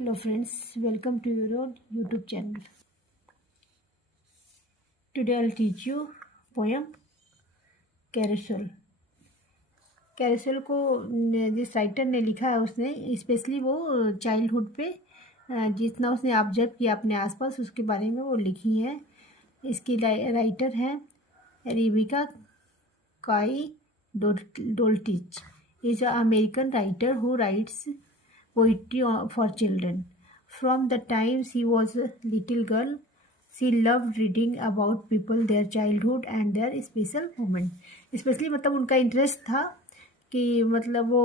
Hello friends, welcome to your YouTube channel. Today I'll teach you poem carousel. Carousel को जिस writer ने लिखा है उसने स्पेशली वो चाइल्डहुड पे जितना उसने ऑब्जर्व किया अपने आसपास उसके बारे में वो लिखी है। इसकी राइटर है Rebecca Kai Dotlich. Is a American writer who writes poetry for children. From the time she was a little girl, she loved reading about people, their childhood and their special moment. Specially मतलब उनका interest था कि मतलब वो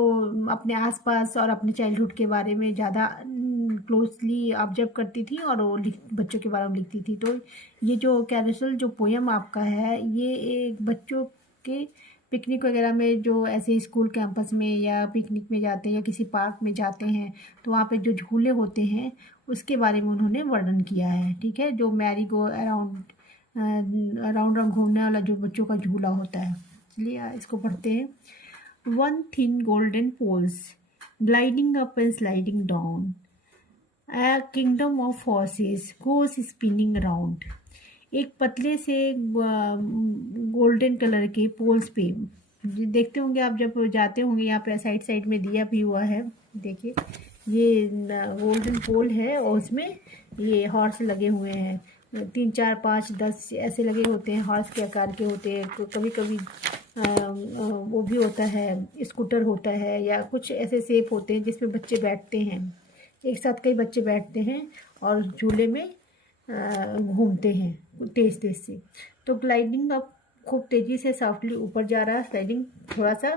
अपने आसपास और अपने चाइल्डहुड के बारे में ज़्यादा क्लोजली ऑब्जर्व करती थी और वो बच्चों के बारे में लिखती थी। तो ये जो कैरोसेल जो पोएम आपका है ये एक बच्चों के पिकनिक वगैरह में जो ऐसे स्कूल कैंपस में या पिकनिक में जाते हैं या किसी पार्क में जाते हैं तो वहाँ पे जो झूले होते हैं उसके बारे में उन्होंने वर्णन किया है। ठीक है, जो मैरी गो अराउंड अराउंड घूमने वाला जो बच्चों का झूला होता है। चलिए इसको पढ़ते हैं। One thin golden poles gliding up and sliding down, a kingdom of horses goes spinning around. एक पतले से गोल्डन कलर के पोल्स पे देखते होंगे आप जब जाते होंगे, यहाँ पे साइड साइड में दिया भी हुआ है। देखिए ये गोल्डन पोल है और उसमें ये हॉर्स लगे हुए हैं, 3 4 5 10 ऐसे लगे होते हैं, हॉर्स के आकार के होते हैं। कभी कभी वो भी होता है, स्कूटर होता है या कुछ ऐसे शेप होते हैं जिसमें बच्चे बैठते हैं। एक साथ कई बच्चे बैठते हैं और झूले में घूमते हैं तेज तेज से। तो ग्लाइडिंग अब खूब तेज़ी से सॉफ्टली ऊपर जा रहा है, स्लाइडिंग थोड़ा सा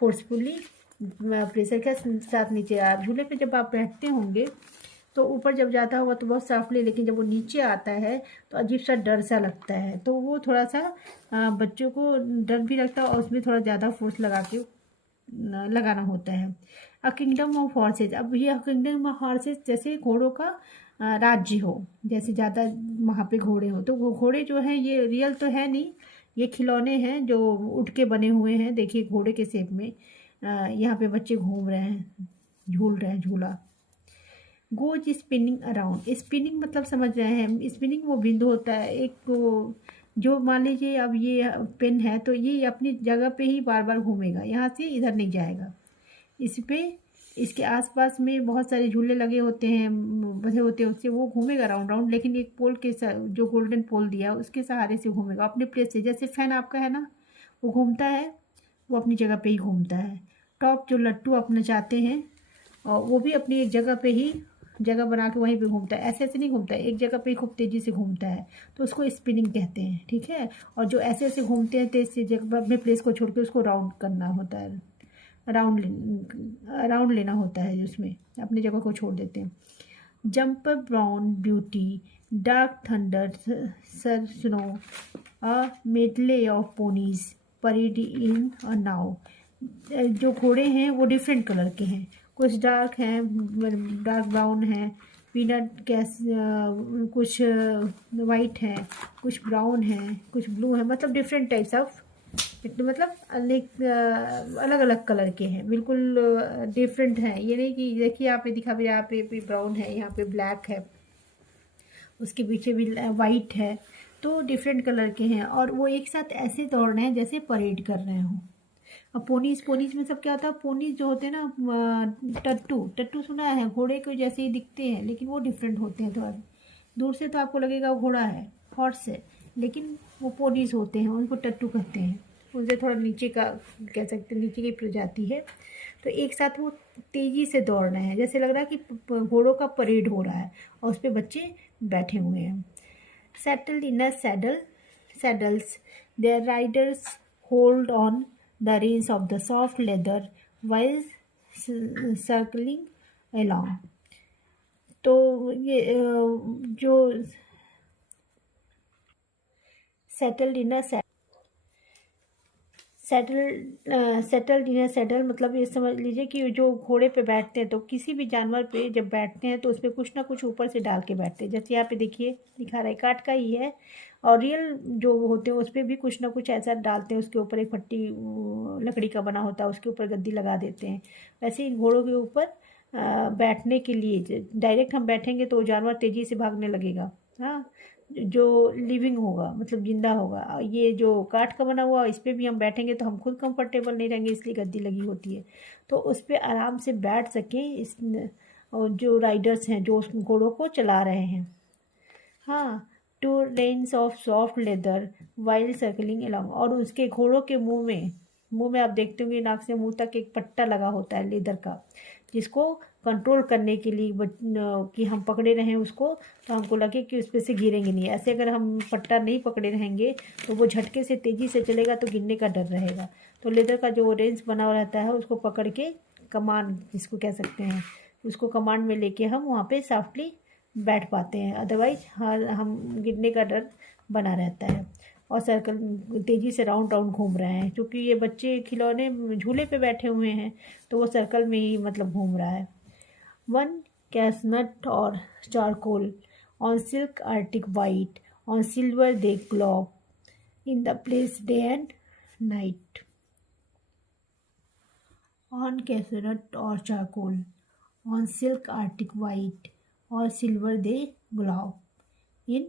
फोर्सफुली प्रेशर के साथ नीचे आ रहा। झूले पे जब आप बैठते होंगे तो ऊपर जब जाता होगा तो बहुत सॉफ्टली, लेकिन जब वो नीचे आता है तो अजीब सा डर सा लगता है। तो वो थोड़ा सा बच्चों को डर भी लगता है और उसमें थोड़ा ज़्यादा फोर्स लगाना होता है। अ किंगडम ऑफ हॉर्सेज, अब ये किंगडम ऑफ हॉर्सेज जैसे घोड़ों का राज्य हो, जैसे ज़्यादा वहाँ पे घोड़े हो। तो वो घोड़े जो हैं ये रियल तो है नहीं, ये खिलौने हैं जो उठ के बने हुए हैं। देखिए घोड़े के शेप में यहाँ पे बच्चे घूम रहे हैं, झूल रहे हैं झूला। गोज स्पिनिंग अराउंड, स्पिनिंग मतलब समझ रहे हैं, स्पिनिंग वो बिंदु होता है एक वो, जो मान लीजिए अब ये पेन है तो ये अपनी जगह पे ही बार बार घूमेगा, यहाँ से इधर नहीं जाएगा। इस पे इसके आसपास में बहुत सारे झूले लगे होते हैं, बधे होते हैं, उससे वो घूमेगा राउंड राउंड, लेकिन एक पोल के जो गोल्डन पोल दिया उसके सहारे से घूमेगा अपने प्लेस से। जैसे फैन आपका है ना, वो घूमता है, वो अपनी जगह पे ही घूमता है। टॉप जो लट्टू आप नचाते हैं और वो भी अपनी एक जगह पे ही जगह बना के वहीं पे घूमता है, ऐसे ऐसे नहीं घूमता है, एक जगह पे ही खूब तेज़ी से घूमता है, तो उसको स्पिनिंग कहते हैं। ठीक है, और जो ऐसे ऐसे घूमते हैं तेज से जगह अपने प्लेस को छोड़ के उसको राउंड करना होता है, राउंड लेना होता है, उसमें अपनी जगह को छोड़ देते हैं। Jump brown beauty dark thunder sir snow, a medley of ponies parade in a now. जो घोड़े हैं वो डिफरेंट कलर के हैं, कुछ डार्क हैं, डार्क ब्राउन है, पीनट कैस, कुछ वाइट है, कुछ ब्राउन है, कुछ ब्लू है, मतलब डिफरेंट टाइप्स ऑफ, मतलब अनेक अलग अलग कलर के हैं, बिल्कुल डिफरेंट हैं। ये नहीं कि देखिए यहाँ पे दिखा भी, यहाँ पे ब्राउन है, यहाँ पे ब्लैक है, उसके पीछे भी वाइट है, तो डिफरेंट कलर के हैं और वो एक साथ ऐसे दौड़ रहे हैं जैसे परेड कर रहे हों। अब पोनीज में सब क्या होता है, पोनीज जो होते हैं ना, टट्टू सुना है, घोड़े को जैसे ही दिखते हैं लेकिन वो डिफरेंट होते हैं थोड़ा। दूर से तो आपको लगेगा वो घोड़ा है, हॉर्स है, लेकिन वो पोनीज होते हैं, उनको टट्टू कहते हैं। उनसे थोड़ा नीचे का कह सकते हैं, नीचे की प्रजाति है। तो एक साथ वो तेज़ी से दौड़ रहे हैं, जैसे लग रहा है कि घोड़ों का परेड हो रहा है और उस पर बच्चे बैठे हुए हैं। Settled in a saddles, their riders hold on the reins of the soft leather while circling along। तो ये जो settled in a settled in settle मतलब ये समझ लीजिए कि जो घोड़े पे बैठते हैं, तो किसी भी जानवर पे जब बैठते हैं तो उस पर कुछ ना कुछ ऊपर से डाल के बैठते हैं। जैसे यहाँ पे देखिए दिखा रहा है, काठ का ही है और रियल जो होते हैं उस पर भी कुछ ना कुछ ऐसा डालते हैं, उसके ऊपर एक फट्टी लकड़ी का बना होता है, उसके ऊपर गद्दी लगा देते हैं। वैसे ही घोड़ों के ऊपर बैठने के लिए। डायरेक्ट हम बैठेंगे तो वो जानवर तेज़ी से भागने लगेगा। हाँ, जो लिविंग होगा मतलब जिंदा होगा, ये जो काठ का बना हुआ इस पर भी हम बैठेंगे तो हम खुद कंफर्टेबल नहीं रहेंगे, इसलिए गद्दी लगी होती है, तो उस पर आराम से बैठ सकें इस, और जो राइडर्स हैं जो उस घोड़ों को चला रहे हैं। हाँ, two lanes of soft leather while circling along, और उसके घोड़ों के मुंह में आप देखते होंगे नाक से मुंह तक एक पट्टा लगा होता है लेदर का, जिसको कंट्रोल करने के लिए कि हम पकड़े रहें उसको, तो हमको लगे कि उस पर से गिरेंगे नहीं। ऐसे अगर हम पट्टा नहीं पकड़े रहेंगे तो वो झटके से तेज़ी से चलेगा तो गिरने का डर रहेगा। तो लेदर का जो रेंज बना हुआ रहता है उसको पकड़ के कमांड जिसको कह सकते हैं, उसको कमांड में लेके हम वहाँ पे सॉफ्टली बैठ पाते हैं, अदरवाइज हाँ हम गिरने का डर बना रहता है। और सर्कल तेज़ी से राउंड राउंड घूम रहे हैं, क्योंकि ये बच्चे खिलौने झूले पे बैठे हुए हैं तो वो सर्कल में ही मतलब घूम रहा है। वन कैसनट और charcoal on silk arctic white on silver they gallop in the place day and night. On chestnut और charcoal on silk arctic white और silver they gallop in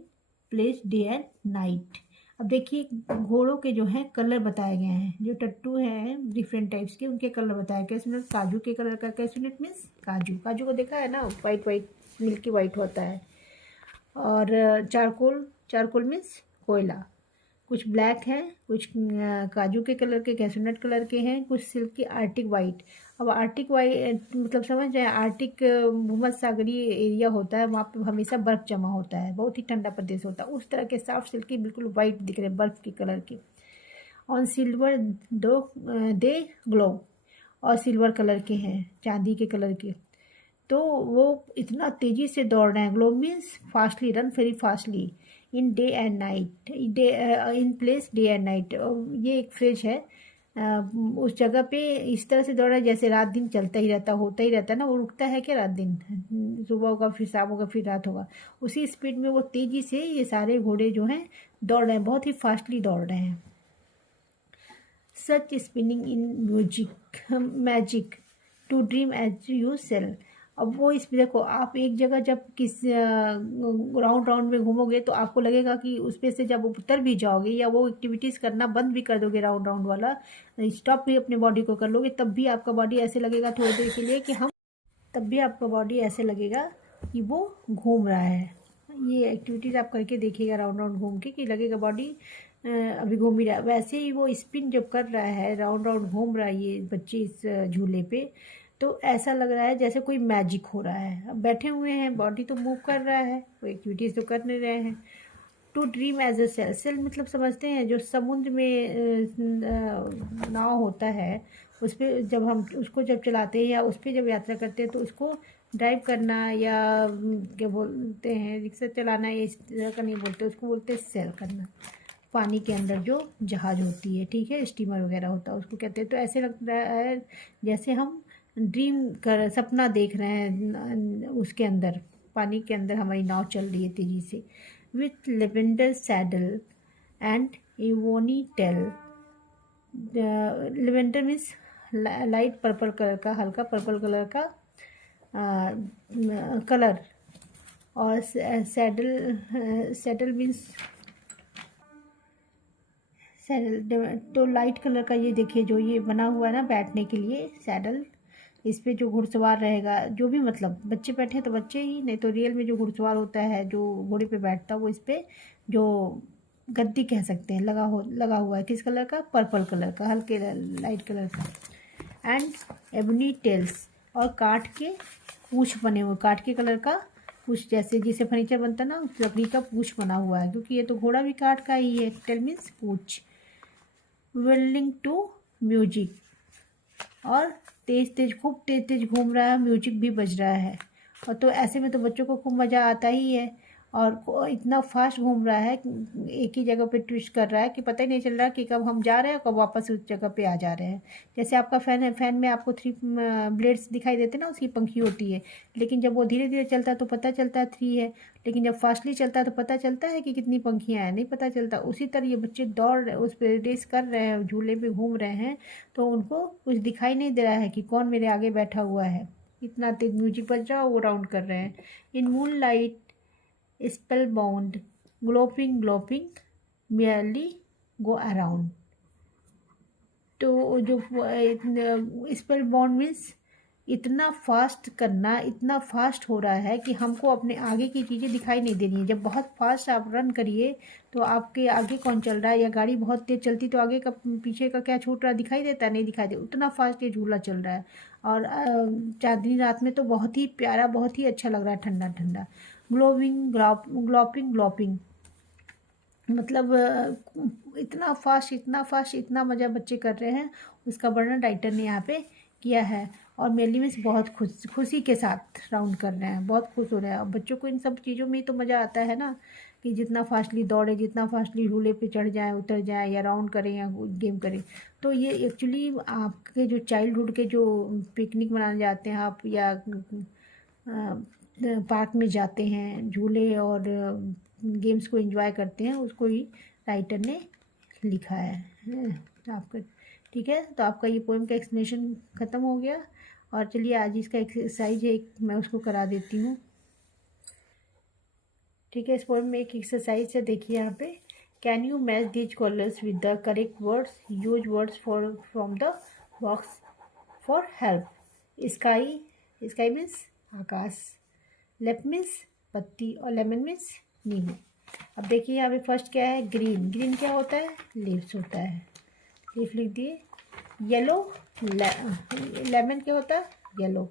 place day and night. अब देखिए घोड़ों के जो हैं colour बताए गए हैं, जो टट्टू हैं डिफरेंट टाइप्स के उनके कलर बताए। कैसुनट काजू के कलर का, कैसुनट मीन्स काजू, काजू को देखा है ना, वाइट वाइट मिल्की वाइट होता है। और चारकोल, चारकोल मीन्स कोयला। कुछ ब्लैक हैं, कुछ काजू के कलर के, कैसुनट कलर के हैं, कुछ सिल्क की आर्टिक वाइट। अब आर्टिक वाइट मतलब समझ जाए, आर्टिक भूमध्य सागरीय एरिया होता है, वहाँ पे हमेशा बर्फ़ जमा होता है, बहुत ही ठंडा प्रदेश होता है। उस तरह के सॉफ्ट सिल्की बिल्कुल वाइट दिख रहे हैं, बर्फ़ के कलर के। ऑन सिल्वर दो दे ग्लो, और सिल्वर कलर के हैं, चांदी के कलर के। तो वो इतना तेज़ी से दौड़ रहे हैं, glow means fastly, run very fastly in day and night, day in place day and night. ये एक फ्रेज है, उस जगह पे इस तरह से दौड़ रहा है जैसे रात दिन चलता ही रहता, होता ही रहता है ना, वो रुकता है क्या रात दिन, सुबह होगा फिर शाम होगा फिर रात होगा, उसी स्पीड में वो तेज़ी से ये सारे घोड़े जो हैं दौड़ रहे हैं, बहुत ही फास्टली दौड़ रहे हैं। Such spinning in music magic to dream as you sail. अब वो इस देखो, आप एक जगह जब किस राउंड राउंड में घूमोगे तो आपको लगेगा कि उस पे से जब उतर भी जाओगे या वो एक्टिविटीज़ करना बंद भी कर दोगे, राउंड राउंड वाला स्टॉप भी अपने बॉडी को कर लोगे, तब भी आपका बॉडी ऐसे लगेगा थोड़ी देर के लिए कि हम, तब भी आपका बॉडी ऐसे लगेगा कि वो घूम रहा है। ये एक्टिविटीज़ आप करके देखिएगा राउंड राउंड घूम के, कि लगेगा बॉडी अभी घूम ही रहा है। वैसे ही वो स्पिन जब कर रहा है, राउंड राउंड घूम रहा है ये बच्चे इस झूले पे, तो ऐसा लग रहा है जैसे कोई मैजिक हो रहा है। अब बैठे हुए हैं, बॉडी तो मूव कर रहा है, वो एक्टिविटीज़ तो कर नहीं रहे हैं। To dream as a sail, sail मतलब समझते हैं जो समुद्र में नाव होता है, उस पर जब हम उसको जब चलाते हैं या उस पर जब यात्रा करते हैं तो उसको ड्राइव करना या क्या बोलते हैं, रिक्शा चलाना, या इस तरह का नहीं बोलते, उसको बोलते हैं सेल करना। पानी के अंदर जो जहाज होती है, ठीक है, स्टीमर वगैरह होता है, उसको कहते हैं। तो ऐसे लग रहा है जैसे हम ड्रीम कर, सपना देख रहे हैं, उसके अंदर पानी के अंदर हमारी नाव चल रही है तेज़ी से। With lavender saddle and ebony tail, lavender means light purple colour का, हल्का पर्पल कलर का कलर, और सैडल, सैडल मीन्स सैडल, तो लाइट कलर का ये देखिए जो ये बना हुआ है ना बैठने के लिए सैडल, इस पे जो घुड़सवार रहेगा, जो भी मतलब बच्चे बैठे हैं तो बच्चे ही, नहीं तो रियल में जो घुड़सवार होता है जो घोड़े पे बैठता है वो इस पे जो गद्दी कह सकते हैं लगा हुआ है, किस कलर का, पर्पल कलर का, हल्के लाइट कलर का। एंड एबनी टेल्स, और काठ के पूछ बने हुए, काठ के कलर का पूछ, जैसे जिसे फर्नीचर बनता है ना उस लकड़ी का पूछ बना हुआ है, क्योंकि ये तो घोड़ा भी काठ का ही है। टेल मीन्स पूछ। विलिंग टू म्यूजिक, और तेज तेज, खूब तेज तेज घूम रहा है, म्यूजिक भी बज रहा है। और तो ऐसे में तो बच्चों को खूब मज़ा आता ही है, और इतना फास्ट घूम रहा है, एक ही जगह पे ट्विस्ट कर रहा है कि पता ही नहीं चल रहा कि कब हम जा रहे हैं, कब वापस उस जगह पे आ जा रहे हैं। जैसे आपका फ़ैन है, फ़ैन में आपको 3 ब्लेड्स दिखाई देते हैं ना, उसकी पंखी होती है, लेकिन जब वो धीरे धीरे चलता है तो पता चलता है 3 है, लेकिन जब फास्टली चलता है तो पता चलता है कि कितनी पंखियाँ हैं, नहीं पता चलता। उसी तरह ये बच्चे दौड़ उस पर रेस कर रहे हैं, झूले पे घूम रहे हैं, तो उनको कुछ दिखाई नहीं दे रहा है कि कौन मेरे आगे बैठा हुआ है। इतना तेज म्यूजिक बज रहा है, वो राउंड कर रहे हैं। In moonlight spellbound galloping galloping merely go around। तो जो स्पेल बाउंड मीन्स इतना फास्ट करना, इतना फास्ट हो रहा है कि हमको अपने आगे की चीज़ें दिखाई नहीं दे रही हैं। जब बहुत फास्ट आप रन करिए तो आपके आगे कौन चल रहा है, या गाड़ी बहुत तेज़ चलती तो आगे का पीछे का क्या छूट रहा है, दिखाई देता है? नहीं दिखाई दे, उतना फास्ट ये झूला चल रहा है। और चांदनी रात में तो बहुत ही प्यारा, बहुत ही अच्छा लग रहा है, ठंडा ठंडा। ग्लोविंग ग्लोपिंग ग्लोपिंग मतलब इतना फास्ट, इतना फास्ट, इतना मज़ा बच्चे कर रहे हैं, उसका वर्णन राइटर ने यहाँ पे किया है। और मेनली मीन्स बहुत खुशी के साथ राउंड कर रहे हैं, बहुत खुश हो रहे हैं। और बच्चों को इन सब चीज़ों में तो मज़ा आता है ना, कि जितना फास्टली दौड़े, जितना फास्टली झूले पे चढ़ जाए, उतर जाए, या राउंड करें या गेम करें। तो ये एक्चुअली आपके जो चाइल्डहुड के जो पिकनिक मनाने जाते हैं आप, या पार्क में जाते हैं, झूले और गेम्स को एंजॉय करते हैं, उसको ही राइटर ने लिखा है आपका। ठीक है, तो आपका ये पोएम का एक्सप्लेनेशन ख़त्म हो गया। और चलिए आज इसका एक्सरसाइज है एक, मैं उसको करा देती हूँ। ठीक है, इस पोएम में एक एक्सरसाइज है, देखिए यहाँ पे। Can you match these colours with the correct words, use words for from the box for help. Sky, sky means Akash, left means पत्ती, और लेमन मीन्स नींबू। अब देखिए यहाँ पे फर्स्ट क्या है, ग्रीन। ग्रीन क्या होता है, लीव्स होता है, लीफ लिख दिए। येलो, लेमन क्या होता है, येलो,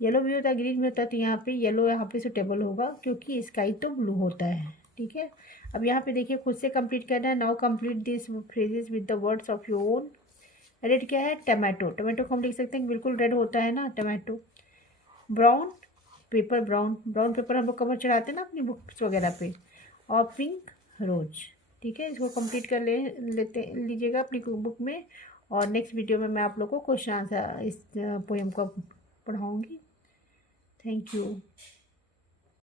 येलो भी होता है, ग्रीन भी होता है। तो यहाँ पे येलो यहाँ पे सुटेबल होगा, क्योंकि स्काई तो ब्लू होता है। ठीक है, अब यहाँ पे देखिए खुद से कंप्लीट करना है। Now complete this phrases with the words of your own. Red क्या है, टमाटो, टमाटो को हम लिख सकते हैं बिल्कुल रेड होता है ना tomato. Brown, paper brown, brown paper हम लोग कवर चढ़ाते हैं ना अपनी बुक्स वगैरह पे। और पिंक, रोज। ठीक है, इसको कंप्लीट कर लेते लीजिएगा अपनी बुक में। और नेक्स्ट वीडियो में मैं आप लोग को क्वेश्चन आंसर इस पोएम को पढ़ाऊँगी। Thank you.